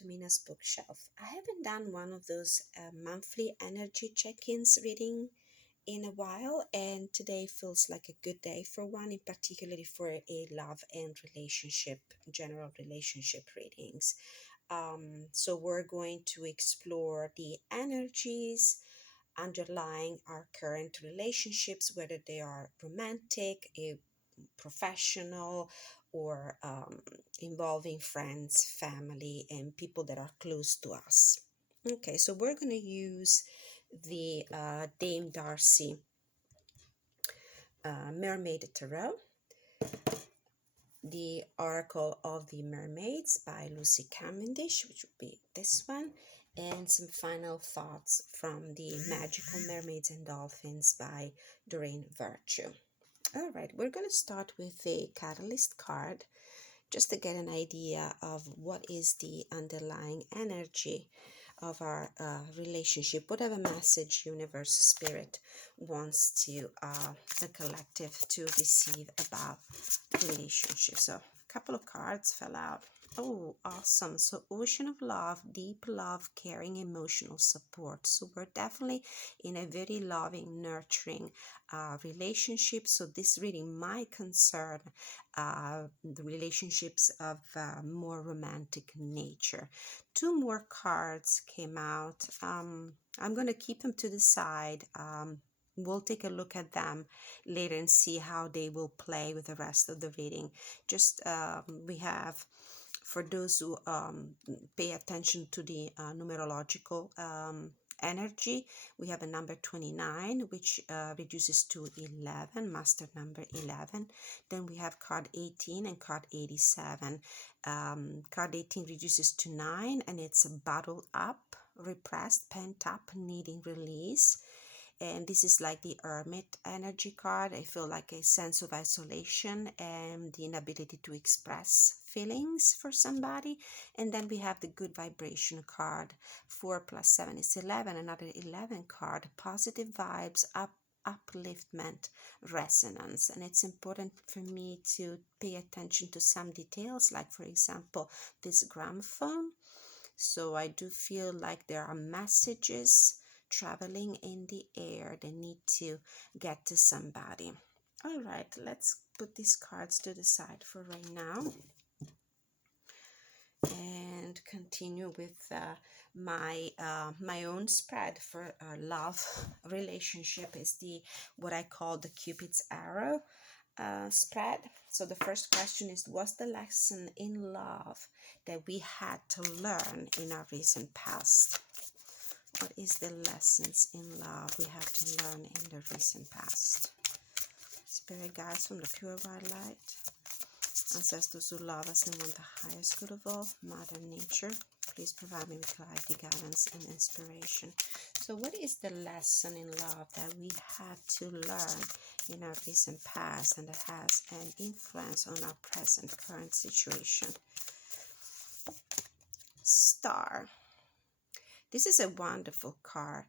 to Mina's bookshelf. I haven't done one of those monthly energy check-ins reading in a while, and today feels like a good day for one, in particularly for a love and relationship, general relationship readings. So we're going to explore the energies underlying our current relationships, whether they are romantic, professional, or involving friends, family, and people that are close to us. Okay, so we're going to use the Dame Darcy Mermaid Tarot, the Oracle of the Mermaids by Lucy Cavendish, which would be this one, and some final thoughts from the Magical Mermaids and Dolphins by Doreen Virtue. All right, we're going to start with the Catalyst card just to get an idea of what is the underlying energy of our relationship, whatever message universe spirit wants to the collective to receive about relationships. So a couple of cards fell out. Oh, awesome. So ocean of love, deep love, caring, emotional support. So we're definitely in a very loving, nurturing relationship. So this reading might concern the relationships of more romantic nature. Two more cards came out. I'm going to keep them to the side. We'll take a look at them later and see how they will play with the rest of the reading. Just we have, for those who pay attention to the numerological energy, we have a number 29, which reduces to 11, master number 11. Then we have card 18 and card 87. Card 18 reduces to 9, and it's bottled up, repressed, pent up, needing release. And this is like the hermit energy card. I feel like a sense of isolation and the inability to express feelings for somebody. And then we have the good vibration card. 4 plus 7 is 11, another 11 card. Positive vibes, upliftment, resonance. And it's important for me to pay attention to some details, like for example this gramophone. So I do feel like there are messages traveling in the air. They need to get to somebody. All right, let's put these cards to the side for right now and continue with my own spread for love relationship. Is the what I call the Cupid's arrow spread. So the first question is, what's the lesson in love that we had to learn in our recent past? What is the lessons in love we have to learn in the recent past? Spirit guides from the pure white light, ancestors who love us and want the highest good of all, Mother Nature, please provide me with clarity, guidance, and inspiration. So what is the lesson in love that we had to learn in our recent past and that has an influence on our present current situation? Star. This is a wonderful card.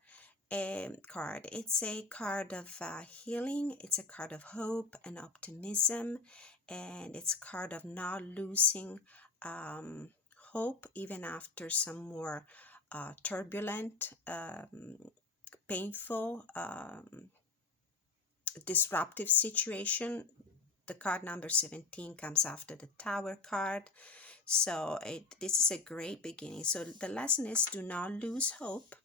It's a card of healing. It's a card of hope and optimism, and it's a card of not losing hope even after some more turbulent, painful, disruptive situation. The card number 17 comes after the Tower card. So this is a great beginning. So the lesson is, do not lose hope.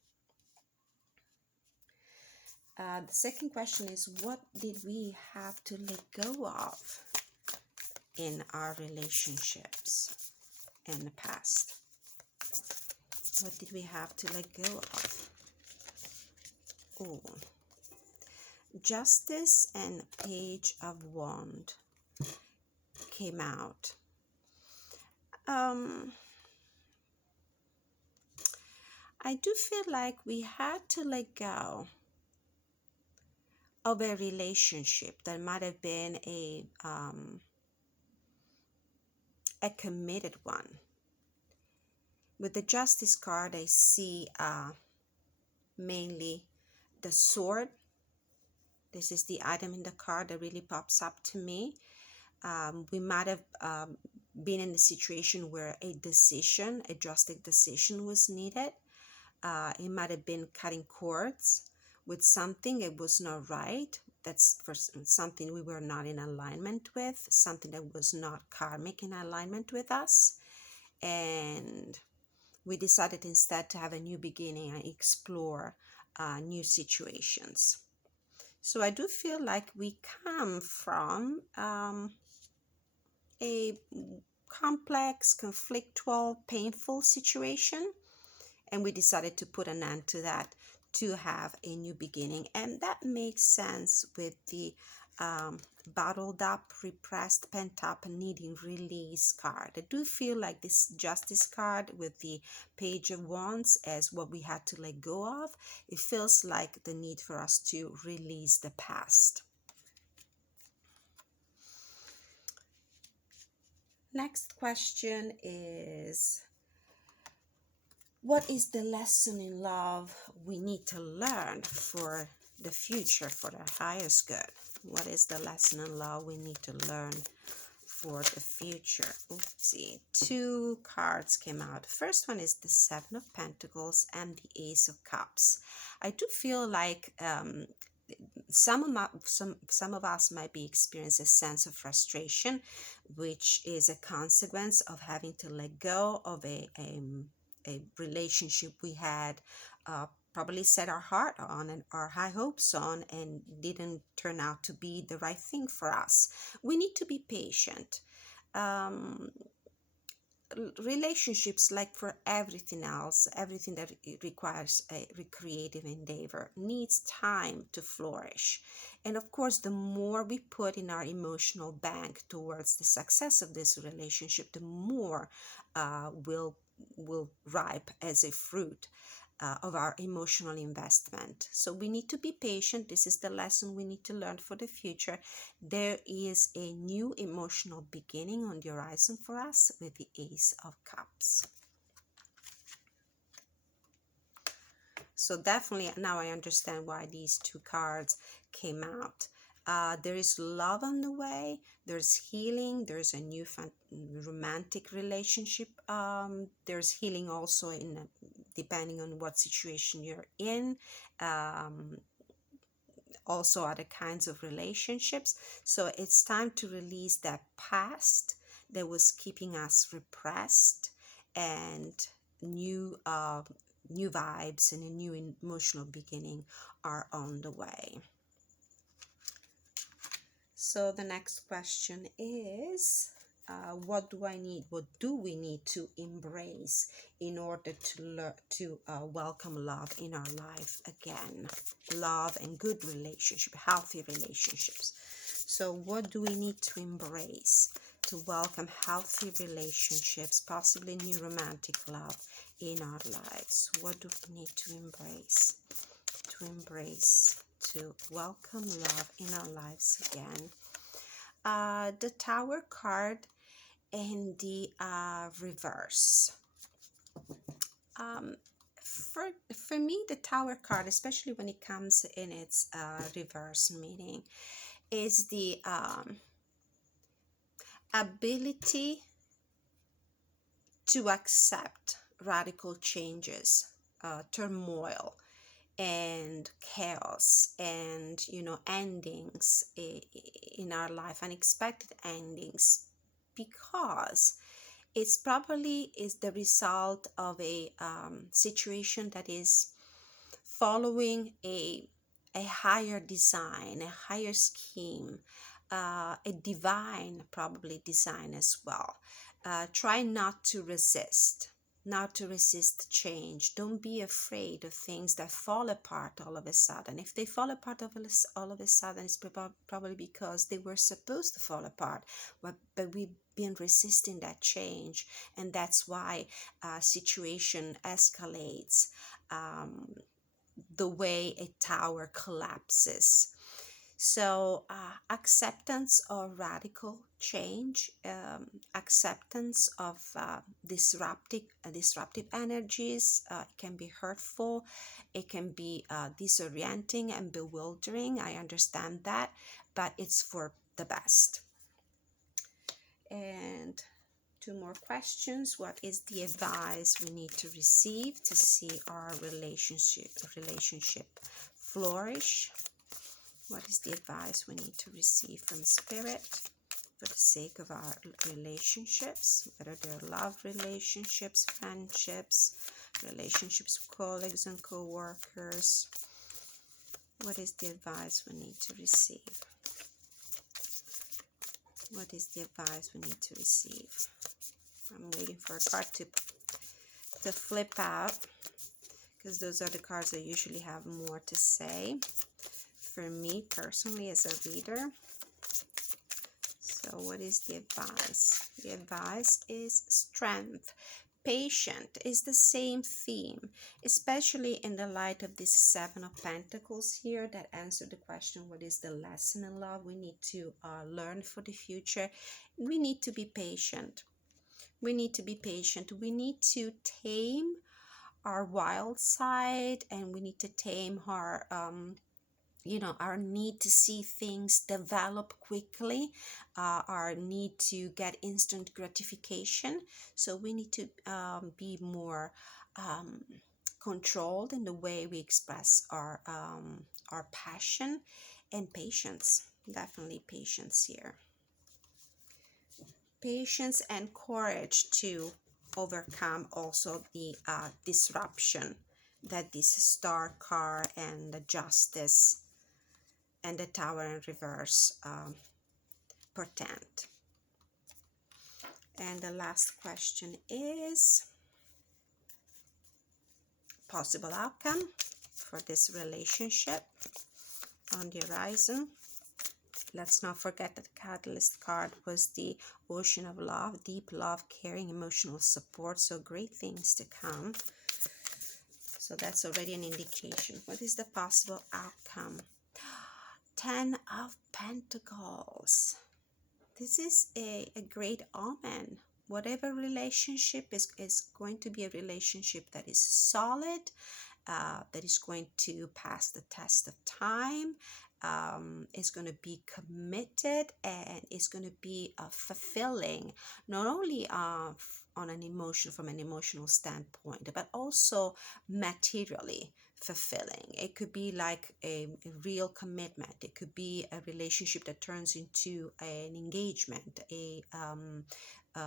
The second question is, what did we have to let go of in our relationships in the past? What did we have to let go of? Oh, Justice and Page of Wand came out. I do feel like we had to let go of a relationship that might have been a committed one. With the Justice card, I see mainly the sword. This is the item in the card that really pops up to me. We might have been in a situation where a drastic decision was needed. It might have been cutting cords with something it was not right. That's for something we were not in alignment with, something that was not karmic in alignment with us. And we decided instead to have a new beginning and explore new situations. So I do feel like we come from a complex, conflictual, painful situation, and we decided to put an end to that to have a new beginning. And that makes sense with the bottled up, repressed, pent up, needing release card. I do feel like this justice card with the page of wands as what we had to let go of. It feels like the need for us to release the past. Next question is, what is the lesson in love we need to learn for the future, for the highest good? What is the lesson in love we need to learn for the future? Oopsie, two cards came out. The first one is the Seven of Pentacles and the Ace of Cups. I do feel like some of us might be experiencing a sense of frustration, which is a consequence of having to let go of a relationship we had probably set our heart on and our high hopes on, and didn't turn out to be the right thing for us. We need to be patient. Relationships, like for everything else, everything that requires a creative endeavor, needs time to flourish. And of course, the more we put in our emotional bank towards the success of this relationship, the more will ripe as a fruit of our emotional investment. So we need to be patient. This is the lesson we need to learn for the future. There is a new emotional beginning on the horizon for us with the Ace of Cups. So definitely now I understand why these two cards came out. There is love on the way, there's healing, there's a new romantic relationship, there's healing also in depending on what situation you're in, also other kinds of relationships. So it's time to release that past that was keeping us repressed, and new vibes and a new emotional beginning are on the way. So the next question is, what do I need? What do we need to embrace in order to welcome love in our life again? Love and good relationship, healthy relationships. So what do we need to embrace to welcome healthy relationships, possibly new romantic love in our lives? What do we need to embrace? To welcome love in our lives again. The Tower card and the reverse. For me, the Tower card, especially when it comes in its reverse meaning, is the ability to accept radical changes, turmoil, and chaos, and endings in our life, unexpected endings, because it's probably is the result of a situation that is following a higher design, a higher scheme, a divine probably design as well. Try not to resist change. Don't be afraid of things that fall apart all of a sudden. If they fall apart all of a sudden, it's probably because they were supposed to fall apart, but we've been resisting that change, and that's why situation escalates the way a tower collapses. So acceptance of radical change, acceptance of disruptive energies, can be hurtful, it can be disorienting and bewildering. I understand that, but it's for the best. And 2 more questions. What is the advice we need to receive to see our relationship flourish? What is the advice we need to receive from Spirit for the sake of our relationships, whether they're love relationships, friendships, relationships with colleagues and co-workers? What is the advice we need to receive? What is the advice we need to receive? I'm waiting for a card to flip out, because those are the cards that usually have more to say for me personally as a reader. So what is the advice? The advice is strength. Patient is the same theme, especially in the light of this 7 of Pentacles here that answer the question, what is the lesson in love we need to learn for the future? We need to be patient. We need to be patient. We need to tame our wild side, and we need to tame our our need to see things develop quickly, our need to get instant gratification. So we need to be more controlled in the way we express our passion, and patience. Definitely patience here. Patience and courage to overcome also the disruption that this Star card and the Justice and the Tower in reverse portend. And the last question is possible outcome for this relationship on the horizon. Let's not forget that the Catalyst card was the Ocean of Love, deep love, caring, emotional support. So great things to come. So that's already an indication. What is the possible outcome? 10 of Pentacles. This is a great omen. Whatever relationship is going to be a relationship that is solid, that is going to pass the test of time, is going to be committed, and is going to be fulfilling, not only from an emotional standpoint, but also materially fulfilling. It could be like a real commitment. It could be a relationship that turns into an engagement,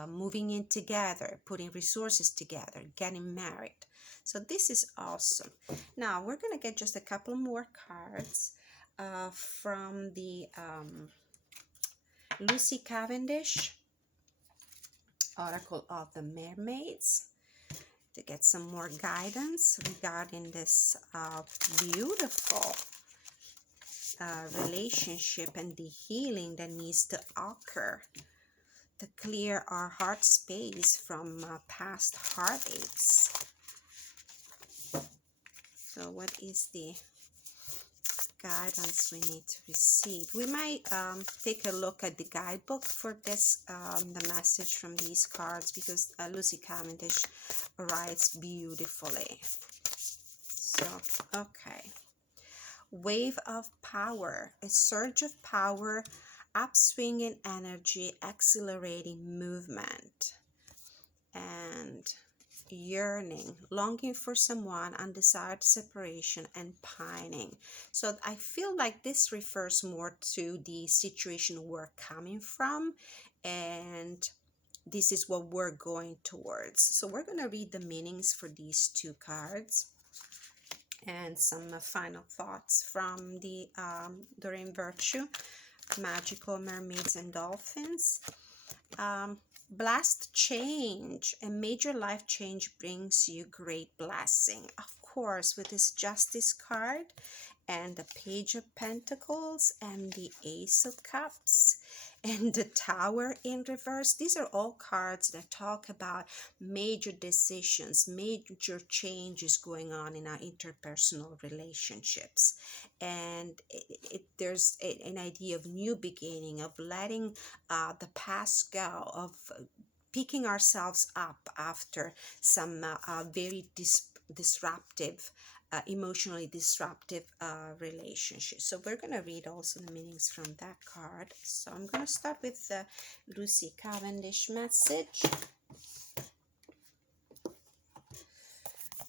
moving in together, putting resources together, getting married. So this is awesome. Now we're going to get just a couple more cards from the Lucy Cavendish Oracle of the Mermaids, to get some more guidance regarding this beautiful relationship and the healing that needs to occur to clear our heart space from past heartaches. So what is the guidance we need to receive? We might take a look at the guidebook for this, the message from these cards, because Lucy Cavendish writes beautifully. So, okay. Wave of power, a surge of power, upswinging energy, accelerating movement, and yearning, longing for someone, undesired separation, and pining. So I feel like this refers more to the situation we're coming from, and this is what we're going towards. So we're going to read the meanings for these 2 cards and some final thoughts from the Doreen Virtue, Magical Mermaids and Dolphins. Blessed change. A major life change brings you great blessing. Of course, with this Justice card and the Page of Pentacles and the Ace of Cups and the Tower in reverse. These are all cards that talk about major decisions, major changes going on in our interpersonal relationships. And there's an idea of new beginning, of letting the past go, of picking ourselves up after some very disruptive emotionally disruptive relationships. So we're going to read also the meanings from that card. So I'm going to start with the Lucy Cavendish message.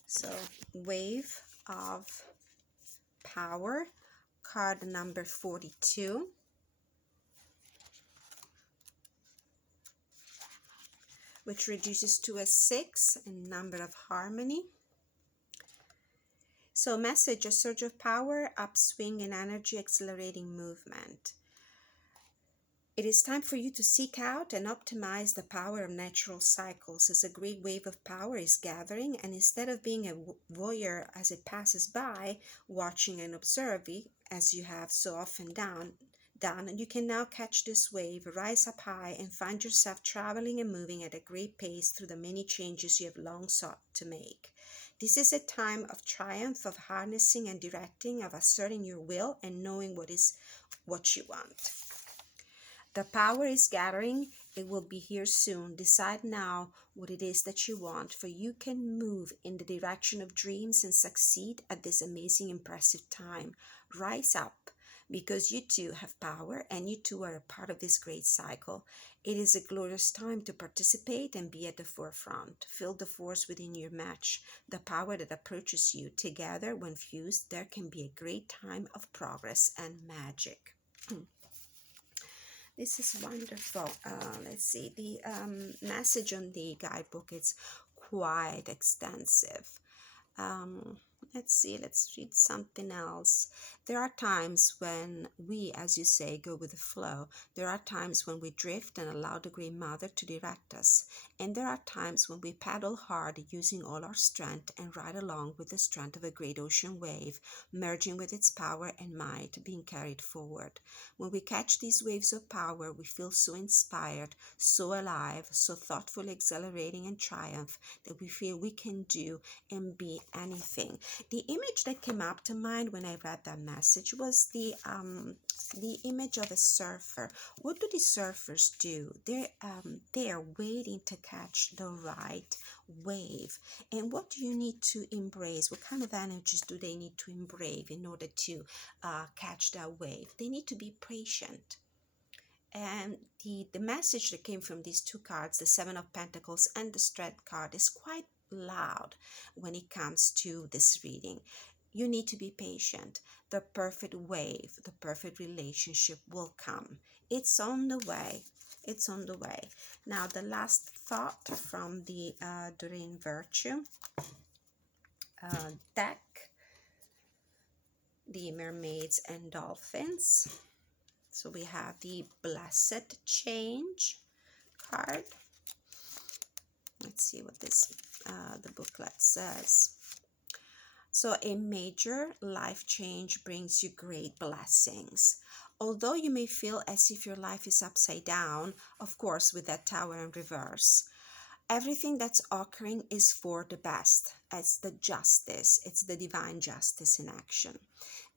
So wave of power, card number 42. Which reduces to a 6 in number of harmony. So message, a surge of power, upswing in energy, accelerating movement. It is time for you to seek out and optimize the power of natural cycles as a great wave of power is gathering, and instead of being a voyeur as it passes by, watching and observing as you have so often done, you can now catch this wave, rise up high, and find yourself traveling and moving at a great pace through the many changes you have long sought to make. This is a time of triumph, of harnessing and directing, of asserting your will and knowing what you want. The power is gathering. It will be here soon. Decide now what it is that you want, for you can move in the direction of dreams and succeed at this amazing, impressive time. Rise up, because you too have power and you too are a part of this great cycle. It is a glorious time to participate and be at the forefront. Feel the force within your match, the power that approaches you. Together, when fused, there can be a great time of progress and magic. This is wonderful. Let's see, the message on the guidebook is quite extensive. Let's see, let's read something else. There are times when we, as you say, go with the flow. There are times when we drift and allow the Great Mother to direct us. And there are times when we paddle hard using all our strength and ride along with the strength of a great ocean wave, merging with its power and might, being carried forward. When we catch these waves of power, we feel so inspired, so alive, so thoughtfully exhilarating and triumph that we feel we can do and be anything. The image that came up to mind when I read that message was the image of a surfer. What do the surfers do? They are waiting to catch the right wave. And what do you need to embrace? What kind of energies do they need to embrace in order to catch that wave? They need to be patient. And the message that came from these two cards, the Seven of Pentacles and the Strength card, is quite loud when it comes to this reading. You need to be patient. The perfect wave, the perfect relationship will come. It's on the way. It's on the way. Now, the last thought from the Doreen Virtue deck, the Mermaids and Dolphins. So we have the Blessed Change card. Let's see what this the booklet says. So a major life change brings you great blessings. Although you may feel as if your life is upside down, of course, with that Tower in reverse, everything that's occurring is for the best. It's the justice. It's the divine justice in action.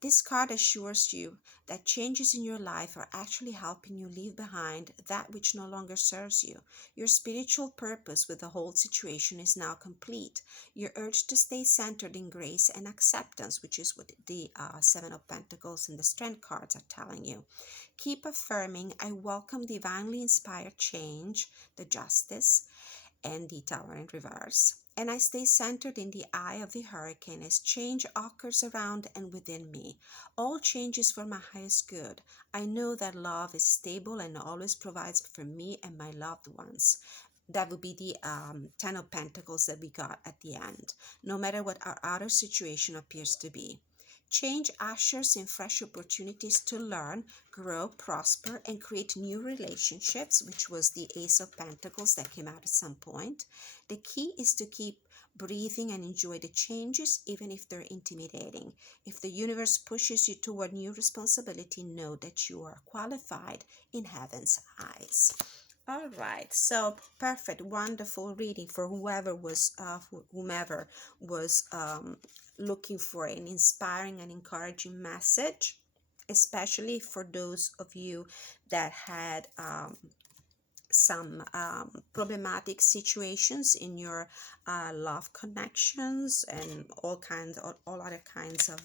This card assures you that changes in your life are actually helping you leave behind that which no longer serves you. Your spiritual purpose with the whole situation is now complete. Your urge to stay centered in grace and acceptance, which is what the Seven of Pentacles and the Strength cards are telling you. Keep affirming, I welcome divinely inspired change, the justice, and the Tower in reverse. And I stay centered in the eye of the hurricane as change occurs around and within me. All change is for my highest good. I know that love is stable and always provides for me and my loved ones. That would be the Ten of Pentacles that we got at the end, no matter what our outer situation appears to be. Change ushers in fresh opportunities to learn, grow, prosper, and create new relationships, which was the Ace of Pentacles that came out at some point. The key is to keep breathing and enjoy the changes, even if they're intimidating. If the universe pushes you toward new responsibility, know that you are qualified in heaven's eyes. All right, so perfect, wonderful reading for whomever was looking for an inspiring and encouraging message, especially for those of you that had some problematic situations in your love connections and all other kinds of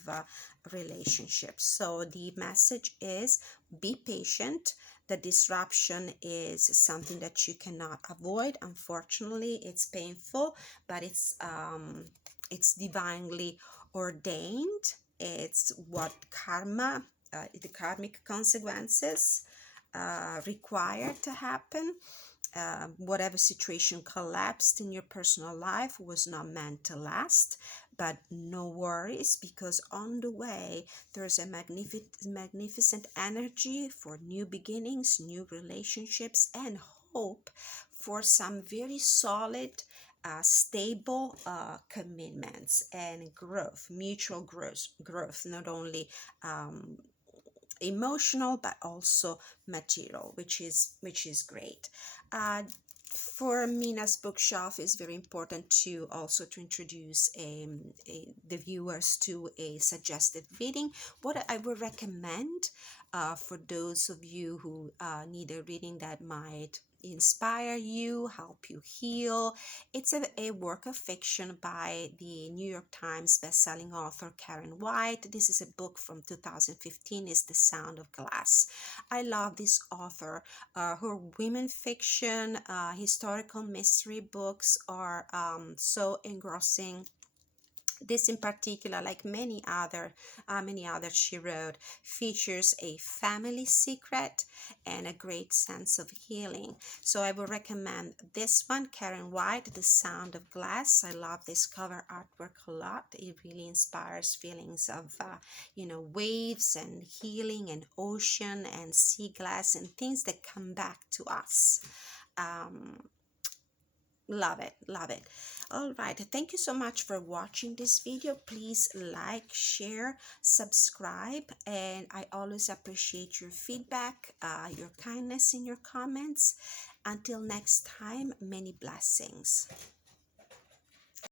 relationships. So the message is, be patient. The disruption is something that you cannot avoid. Unfortunately, it's painful, but it's divinely ordained. It's what karma, the karmic consequences required to happen. Whatever situation collapsed in your personal life was not meant to last, but no worries, because on the way there's a magnificent energy for new beginnings, new relationships, and hope for some very solid stable commitments and growth, mutual growth, not only emotional but also material, which is great. For Mina's bookshelf, is very important to also to introduce the viewers to a suggested reading. What I would recommend for those of you who need a reading that might inspire you, help you heal. It's a work of fiction by the New York Times bestselling author Karen White. This is a book from 2015. It's The Sound of Glass. I love this author. Her women fiction, historical mystery books are so engrossing. This in particular, like many others she wrote, features a family secret and a great sense of healing. So I would recommend this one, Karen White, The Sound of Glass. I love this cover artwork a lot. It really inspires feelings of waves and healing and ocean and sea glass and things that come back to us. Love it, love it. All right, thank you so much for watching this video. Please like, share, subscribe, and I always appreciate your feedback, your kindness in your comments. Until next time, many blessings.